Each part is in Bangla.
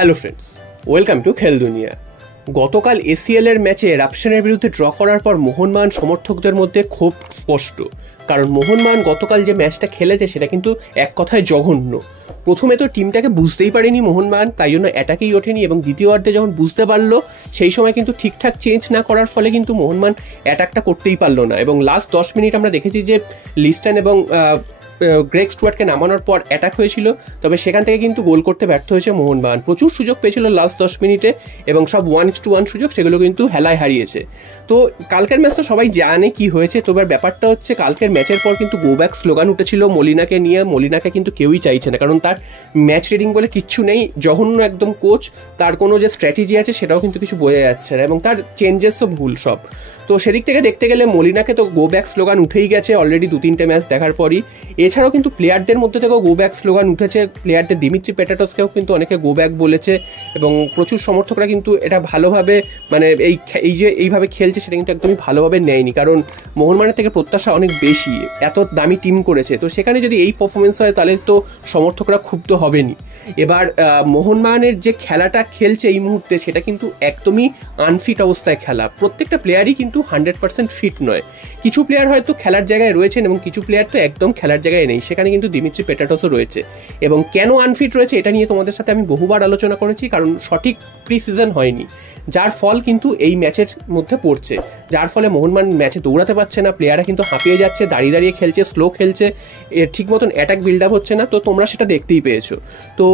হ্যালো ফ্রেন্ডস, ওয়েলকাম টু খেল দুনিয়া। গতকাল এসিএল এর ম্যাচে রাপশনের বিরুদ্ধে ড্র করার পর মোহনবাগান সমর্থকদের মধ্যে খুব স্পষ্ট, কারণ মোহনবাগান গতকাল যে ম্যাচটা খেলেছে সেটা কিন্তু এক কথায় জঘন্য। প্রথমে তো টিমটাকে বুঝতেই পারেনি মোহনবাগান, তাই জন্য অ্যাটাকেই ওঠেনি, এবং দ্বিতীয়ার্ধে যখন বুঝতে পারলো সেই সময় কিন্তু ঠিকঠাক চেঞ্জ না করার ফলে কিন্তু মোহনবাগান অ্যাটাকটা করতেই পারলো না। এবং লাস্ট 10 মিনিট আমরা দেখেছি যে লিস্টন এবং গ্রেগ স্টুয়ার্টকে নামানোর পর অ্যাটাক হয়েছিল, তবে সেখান থেকে কিন্তু গোল করতে ব্যর্থ হয়েছে মোহনবাগান। প্রচুর সুযোগ পেয়েছিল লাস্ট 10 মিনিটে, এবং সব 1-1 সুযোগ সেগুলো কিন্তু হেলায় হারিয়েছে। তো কালকের ম্যাচটা সবাই জানে কি হয়েছে, তবে ব্যাপারটা হচ্ছে কালকের ম্যাচের পর কিন্তু গো ব্যাক স্লোগান উঠেছিল মলিনাকে নিয়ে। মলিনাকে কিন্তু কেউই চাইছে না, কারণ তার ম্যাচ রিডিং বলে কিচ্ছু নেই, জঘন্য একদম কোচ। তার কোনো যে স্ট্র্যাটেজি আছে সেটাও কিন্তু কিছু বোঝা যাচ্ছে না, এবং তার চেঞ্জেসও ভুল সব। তো সেদিক থেকে দেখতে গেলে মলিনাকে তো গো ব্যাক স্লোগান উঠেই গেছে অলরেডি 2-3টে ম্যাচ দেখার পরই। এছাড়াও কিন্তু প্লেয়ারদের মধ্যে থেকেও গো ব্যাক স্লোগান উঠেছে। প্লেয়ারদের দিমিত্রি পেটাটোসকেও কিন্তু অনেকে গো ব্যাক বলেছে, এবং প্রচুর সমর্থকরা কিন্তু এটা ভালোভাবে মানে এই যে এইভাবে খেলছে সেটা কিন্তু একদমই ভালোভাবে নেয়নি, কারণ মোহনবাগানের থেকে প্রত্যাশা অনেক বেশি, এত দামি টিম করেছে। তো সেখানে যদি এই পারফরমেন্স হয় তাহলে তো সমর্থকরা ক্ষুব্ধ হবেনি। এবার মোহনবাগানের যে খেলাটা খেলছে এই মুহূর্তে সেটা কিন্তু একদমই আনফিট অবস্থায় খেলা। প্রত্যেকটা প্লেয়ারই কিন্তু 100% ফিট নয়। কিছু প্লেয়ার হয়তো খেলার জায়গায় রয়েছেন এবং কিছু প্লেয়ার তো একদম খেলার জায়গায় নেই, সেখানে কিন্তু দিমিত্রি পেটাটোসও রয়েছে। এবং কেন আনফিট রয়েছে এটা নিয়ে তোমাদের সাথে আমি বহুবার আলোচনা করেছি, কারণ সঠিক প্রি সিজন হয়নি, যার ফল কিন্তু এই ম্যাচের মধ্যে পড়ছে, যার ফলে মোহনবাগান ম্যাচে দৌড়াতে পারছে না, প্লেয়াররা কিন্তু হাঁপিয়ে যাচ্ছে, দাঁড়িয়ে দাঁড়িয়ে খেলছে, স্লো খেলছে, ঠিক মতন অ্যাটাক বিল্ড আপ হচ্ছে না। তো তোমরা সেটা দেখতেই পেয়েছো। তো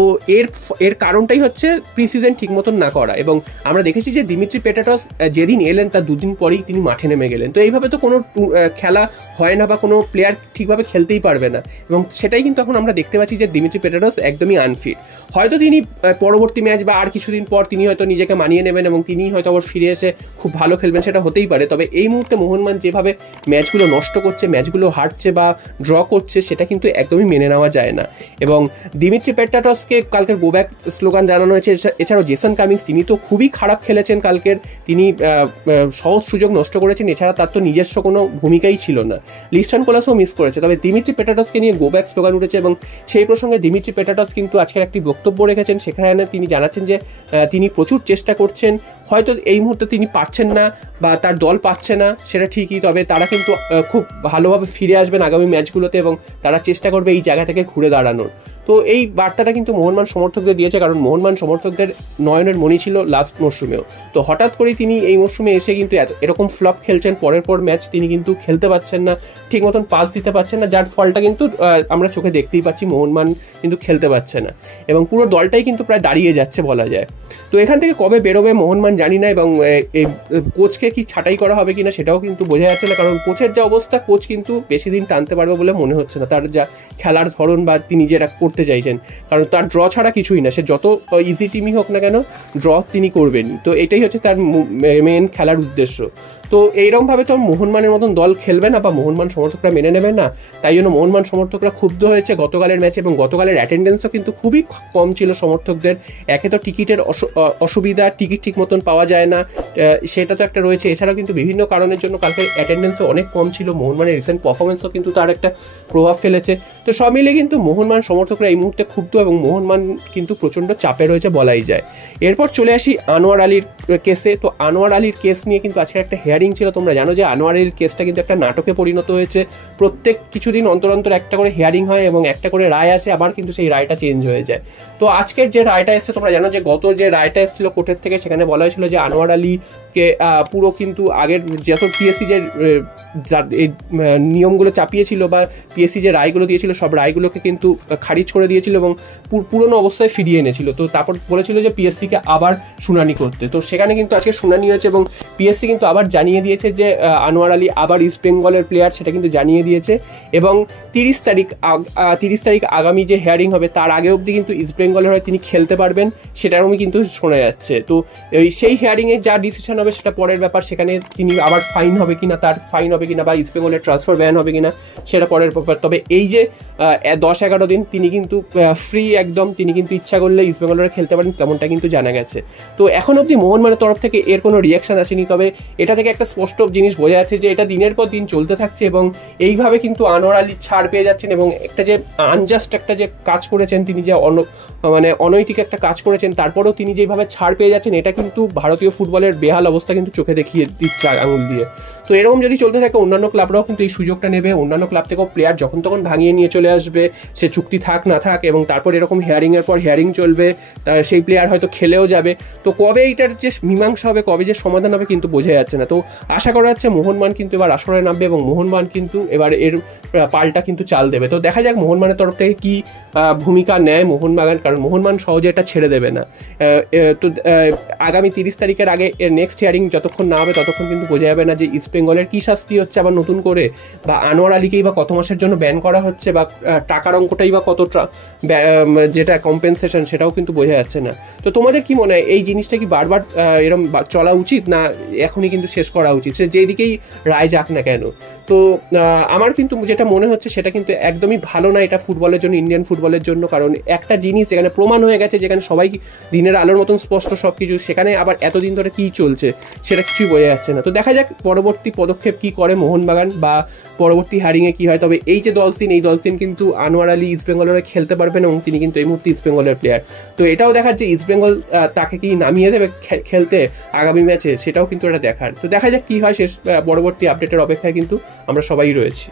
এর কারণটাই হচ্ছে প্রি সিজন ঠিক মতন না করা। এবং আমরা দেখেছি যে দিমিত্রি পেটাটোস যেদিন এলেন তার 2 দিন পরেই তিনি মাঠে নেমে গেলেন। তো এইভাবে তো কোনো খেলা হয় না, বা কোনো প্লেয়ার ঠিকভাবে খেলতেই পারবে না, এবং সেটাই কিন্তু এখন আমরা দেখতে পাচ্ছি যে দিমিত্রি পেটাটোস একদমই আনফিট। হয়তো তিনি পরবর্তী ম্যাচ বা আর কিছুদিন পর তিনি হয়তো নিজেকে মানিয়ে নেবেন এবং তিনি হয়তো আবার ফিরে এসে খুব ভালো খেলবেন, সেটা হতেই পারে। তবে এই মুহূর্তে মোহনবাগান যেভাবে ম্যাচগুলো নষ্ট করছে, ম্যাচগুলো হারছে বা ড্র করছে, সেটা কিন্তু একদমই মেনে নেওয়া যায় না। এবং দিমিত্রি পেটাটোসকে কালকের গো ব্যাক স্লোগান জানানো হয়েছে। এছাড়াও জেসন কামিন্স, তিনি তো খুবই খারাপ খেলেছেন কালকের, তিনি সহজ সুযোগ নষ্ট করেছেন, এছাড়া তার তো নিজস্ব কোনো ভূমিকাই ছিল না। লিস্টন কোলাসও মিস করেছে। তবে দিমিত্রি পেটাটোসকে নিয়ে গো ব্যাক স্লোগান উঠেছে, এবং সেই প্রসঙ্গে দিমিত্রি পেটাটোস কিন্তু আজকের একটি বক্তব্য রেখেছেন, সেখানে তিনি জানাচ্ছেন যে তিনি প্রচুর চেষ্টা করছেন, হয়তো এই মুহূর্তে তিনি পারছেন না বা তার দল পাচ্ছে না, সেটা ঠিকই, তবে তারা কিন্তু খুব ভালোভাবে ফিরে আসবেন আগামী ম্যাচগুলোতে, এবং তারা চেষ্টা করবে এই জায়গা থেকে ঘুরে দাঁড়ানোর। তো এই বার্তাটা কিন্তু মোহনবাগান সমর্থকদের দিয়েছে, কারণ মোহনবাগান সমর্থকদের নয়নের মণি ছিল লাস্ট মরশুমেও। তো হঠাৎ করেই তিনি এই মরশুমে এসে কিন্তু এরকম ফ্লপ খেলছেন, পরের পর ম্যাচ তিনি কিন্তু খেলতে পারছেন না, ঠিক মতন পাস দিতে পারছেন না, যার ফলটা কিন্তু আমরা চোখে দেখতেই পাচ্ছি, মোহনবাগান কিন্তু খেলতে পারছে না, এবং পুরো দলটাই কিন্তু প্রায় দাঁড়িয়ে যাচ্ছে বলা যায়। তো এখান থেকে কবে বেরোবে মোহনবাগান জানি না, এবং এই কোচকে কি ছাঁটাই করা হবে কিনা সেটাও কিন্তু বোঝা যাচ্ছে না, কারণ কোচের যা অবস্থা, কোচ কিন্তু বেশি দিন টানতে পারবে বলে মনে হচ্ছে না, তার যা খেলার ধরন বা তিনি যেটা করতে চাইছেন, কারণ তার ড্র ছাড়া কিছুই না, সে যত ইজি টিমই হোক না কেন ড্র তিনি করবেনই। তো এটাই হচ্ছে তার মেন খেলার উদ্দেশ্য। তো এইরকমভাবে তো মোহনবাগানের মতন দল খেলবে না, বা মোহনবাগান সমর্থকরা মেনে নেবে না, তাই জন্য মোহনবাগান সমর্থকরা ক্ষুব্ধ হয়েছে গতকালের ম্যাচে। এবং গতকালের অ্যাটেন্ডেন্সও কিন্তু খুবই কম ছিল সমর্থকদের। একে তো টিকিটের অসুবিধা, টিকিট ঠিক মতন পাওয়া যায় না, সেটা তো একটা রয়েছে। এছাড়াও কিন্তু বিভিন্ন কারণের জন্য কালকে অ্যাটেন্ডেন্সও অনেক কম ছিল। মোহনবাগানের রিসেন্ট পারফরমেন্সও কিন্তু তার একটা প্রভাব ফেলেছে। তো সব মিলে কিন্তু মোহনবাগান সমর্থকরা এই মুহূর্তে ক্ষুব্ধ, এবং মোহনবাগান কিন্তু প্রচণ্ড চাপে রয়েছে বলাই যায়। এরপর চলে আসি আনোয়ার আলীর কেসে। তো আনোয়ার আলীর কেস নিয়ে কিন্তু আজকে একটা হিয়ারিং ছিল। তোমরা জানো যে আনোয়ার আলীর কেসটা কিন্তু একটা নাটকে পরিণত হয়েছে। প্রত্যেক কিছুদিন অন্তর অন্তর একটা করে হিয়ারিং হয় এবং একটা করে রায় আসে, আবার কিন্তু সেই রায়টা চেঞ্জ হয়ে যায়। তো আজকের যে রায়টা এসেছে, তোমরা জানো যে গত যে রায়টা এসেছিল কোর্টের থেকে, সেখানে বলা হয়েছিল যে আনোয়ার আলীকে পুরো কিন্তু আগের যত পিএসসি যে এই নিয়মগুলো চাপিয়েছিল বা পিএসসি যে রায়গুলো দিয়েছিল, সব রায়গুলোকে কিন্তু খারিজ করে দিয়েছিল এবং পুরনো অবস্থায় ফিরিয়ে এনেছিল। তো তারপর বলেছিল যে পিএসসিকে আবার শুনানি করতে। তো সেখানে কিন্তু আজকে শুনানি হয়েছে, এবং পিএসসি কিন্তু আবার জানিয়ে দিয়েছে যে আনোয়ার আলী আবার ইস্ট বেঙ্গলের প্লেয়ার, সেটা কিন্তু জানিয়ে দিয়েছে। এবং 30 তারিখ আগামী যে হিয়ারিং হবে তার আগে অবধি কিন্তু ইস্ট বেঙ্গলের হয়ে তিনি খেলতে পারবেন, সেটারও কিন্তু শোনা যাচ্ছে। তো সেই হিয়ারিংয়ে যা ডিসিশন হবে সেটা পরের ব্যাপার, সেখানে তিনি আবার ফাইন হবে কিনা, তার ফাইন হবে কিনা, বা ইস্ট বেঙ্গলের ট্রান্সফার ব্যান হবে কিনা, সেটা পরের ব্যাপার। তবে এই যে 10-11 দিন তিনি কিন্তু ফ্রি একদম, তিনি কিন্তু ইচ্ছা করলে ইস্ট বেঙ্গলের খেলতে পারেন, তেমনটা কিন্তু জানা গেছে। তো এখন অবধি মোহনবাগানের তরফ থেকে এর কোনো রিয়াকশন আসেনি, তবে এটা থেকে একটা স্পষ্ট জিনিস বোঝা যাচ্ছে যে এটা দিনের পর দিন চলতে থাকছে এবং এইভাবে কিন্তু আনোয়ার আলী ছাড় পেয়ে যাচ্ছেন এবং একটা যে আনজাস্ট একটা যে কাজ করেছেন তিনি, যে মানে অনৈতিক একটা কাজ করেছেন, তারপরেও তিনি যেভাবে ছাড় পেয়ে যাচ্ছেন, এটা কিন্তু ভারতীয় ফুটবলের বেহাল অবস্থা কিন্তু চোখে দেখিয়ে দিচ্ছে আঙুল দিয়ে। তো এরকম যদি চলতে থাকে অন্যান্য ক্লাবরাও কিন্তু এই সুযোগটা নেবে, অন্যান্য ক্লাব থেকেও প্লেয়ার যখন তখন ভাঙিয়ে নিয়ে চলে আসবে, সে চুক্তি থাক না থাক, এবং তারপর এরকম হিয়ারিংয়ের পর হিয়ারিং চলবে, সেই প্লেয়ার হয়তো খেলেও যাবে। তো কবে এইটার যে মীমাংসা হবে, কবে যে সমাধান হবে কিন্তু বোঝা যাচ্ছে না। তো আশা করা যাচ্ছে মোহনবাগান কিন্তু এবার আসরে নামবে এবং মোহনবাগান কিন্তু এবার এর পাল্টা কিন্তু চাল দেবে। তো দেখা যাক মোহনবাগানের তরফ থেকে কি ভূমিকা নেয় মোহনবাগান, কারণ মোহনবাগান সহজে এটা ছেড়ে দেবে না। তো আগামী 30 তারিখের আগে এর নেক্সট হিয়ারিং যতক্ষণ না হবে ততক্ষণ কিন্তু বোঝা যাবে না যে ইস্ট বেঙ্গলের কী শাস্তি হচ্ছে আবার নতুন করে, বা আনোয়ার আলীকেই বা কত মাসের জন্য ব্যান করা হচ্ছে, বা টাকার অঙ্কটাই বা কত যেটা কম্পেনসেশন সেটাও কিন্তু বোঝা যাচ্ছে না। তো তোমাদের কি মনে হয় এই জিনিসটা কি বারবার এরকম চলা উচিত, না এখনই কিন্তু শেষ করা উচিত, সে যেদিকেই রায় যাক না কেন? তো আমার কিন্তু যেটা মনে হচ্ছে সেটা কিন্তু একদমই ভালো না এটা ফুটবলের জন্য, ইন্ডিয়ান ফুটবলের জন্য। কারণ একটা জিনিস যেখানে প্রমাণ হয়ে গেছে, যেখানে সবাই দিনের আলোর মতন স্পষ্ট সব কিছু, সেখানে আবার এতদিন ধরে কী চলছে সেটা কিছুই বোঝা যাচ্ছে না। তো দেখা যাক পরবর্তী পদক্ষেপ কী করে মোহনবাগান, বা পরবর্তী হারিংয়ে কী হয়। তবে এই যে 10 দিন, এই 10 দিন কিন্তু আনোয়ার আলী ইস্ট বেঙ্গলের খেলতে পারবেন এবং তিনি কিন্তু এই মুহূর্তে ইস্ট বেঙ্গলের প্লেয়ার। তো এটাও দেখার যে ইস্ট বেঙ্গল তাকে কি নামিয়ে দেবে খেলতে আগামী ম্যাচে, সেটাও কিন্তু এটা দেখার। তো দেখা যাক কী হয়, শেষ পরবর্তী আপডেটের অপেক্ষায় কিন্তু আমরা সবাই রয়েছি।